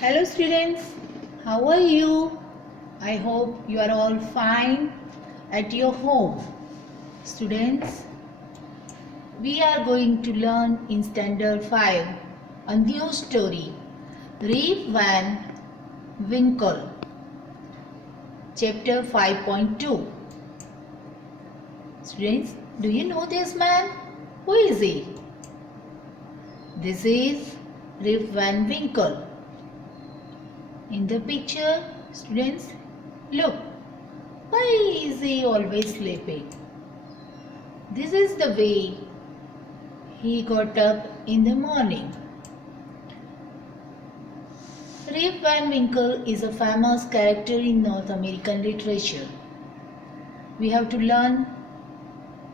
Hello students, how are you? I hope you are all fine at your home. Students, we are going to learn in Standard 5 a new story, Rip Van Winkle, Chapter 5.2. Students, do you know this man? Who is he? This is Rip Van Winkle. In the picture, students, look, why is he always sleeping? This is the way he got up in the morning. Rip Van Winkle is a famous character in North American literature. We have to learn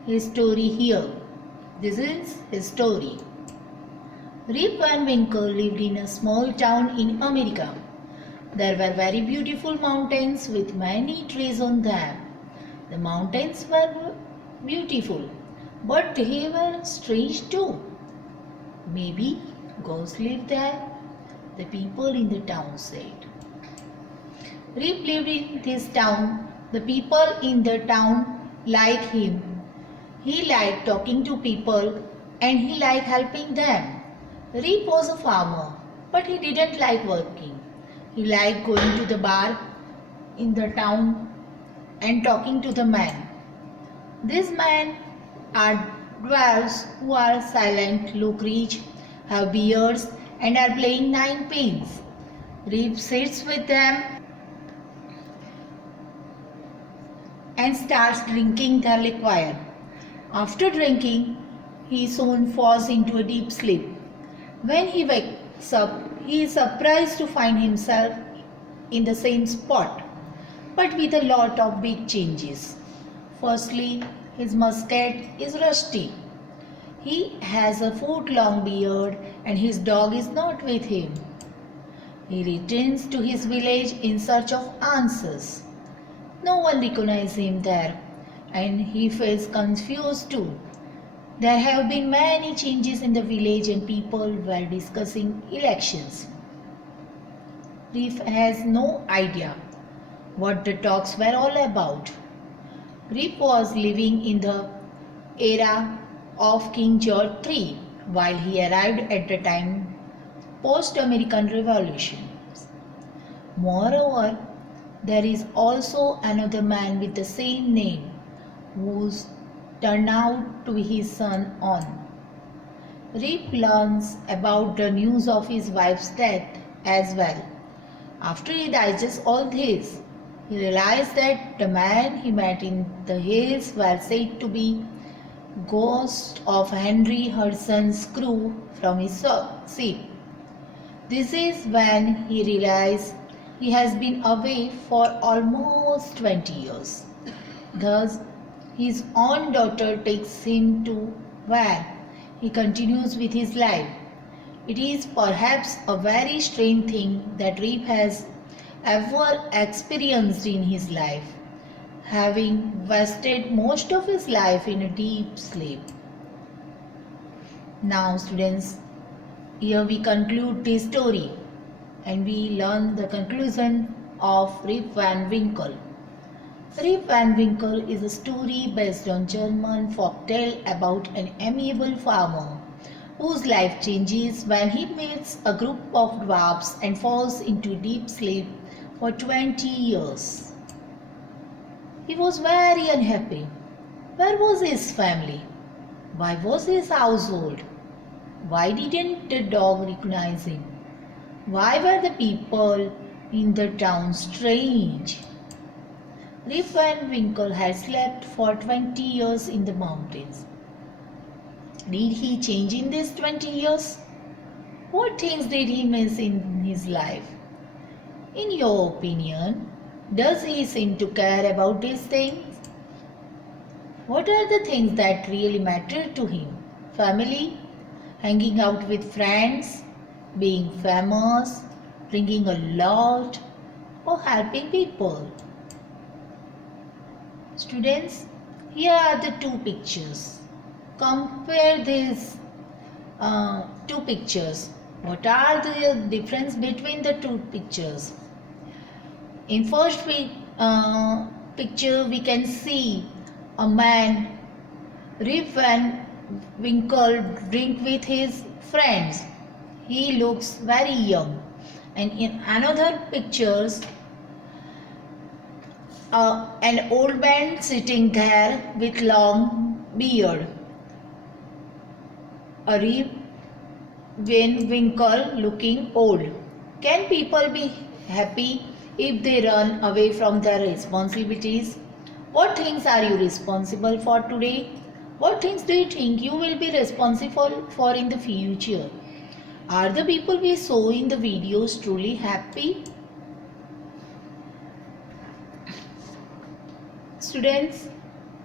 his story here. This is his story. Rip Van Winkle lived in a small town in America. There were very beautiful mountains with many trees on them. The mountains were beautiful, but they were strange too. Maybe ghosts lived there, the people in the town said. Rip lived in this town. The people in the town liked him. He liked talking to people and he liked helping them. Rip was a farmer, but he didn't like working. He liked going to the bar in the town and talking to the men. These men are dwarves who are silent, look rich, have beards and are playing nine pins. Rip sits with them and starts drinking their liquor. After drinking, he soon falls into a deep sleep. When he wakes up, he is surprised to find himself in the same spot, but with a lot of big changes. Firstly, his mustache is rusty. He has a foot-long beard and his dog is not with him. He returns to his village in search of answers. No one recognizes him there and he feels confused too. There have been many changes in the village and people were discussing elections. Rip has no idea what the talks were all about. Rip was living in the era of King George III while he arrived at the time post-American Revolution. Moreover, there is also another man with the same name whose turned out to be his son On. Rip learns about the news of his wife's death as well. After he digests all this, he realized that the man he met in the hills were said to be ghosts of Henry Hudson's crew from his ship. This is when he realized he has been away for almost 20 years. Thus, his own daughter takes him to where he continues with his life. It is perhaps a very strange thing that Rip has ever experienced in his life, having wasted most of his life in a deep sleep. Now students, here we conclude this story and we learn the conclusion of Rip Van Winkle. Rip Van Winkle is a story based on German folktale about an amiable farmer whose life changes when he meets a group of dwarfs and falls into deep sleep for 20 years. He was very unhappy. Where was his family? Why was his household? Why didn't the dog recognize him? Why were the people in the town strange? Rip Van Winkle had slept for 20 years in the mountains. Did he change in these 20 years? What things did he miss in his life? In your opinion, does he seem to care about these things? What are the things that really matter to him? Family? Hanging out with friends? Being famous? Drinking a lot? Or helping people? Students, here are the two pictures. Compare these two pictures. What are the difference between the two pictures? In first picture we can see a man, Rip Van Winkle, drink with his friends. He looks very young. And in another pictures, an old man sitting there with long beard. A Rip Van Winkle looking old. Can people be happy if they run away from their responsibilities? What things are you responsible for today? What things do you think you will be responsible for in the future? Are the people we saw in the videos truly happy? Students,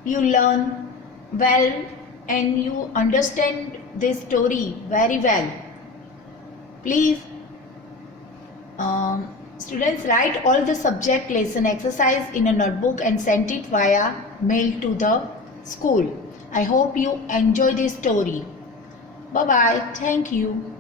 you learn well and you understand this story very well. Please, students, write all the subject lesson exercise in a notebook and send it via mail to the school. I hope you enjoy this story. Bye bye. Thank you.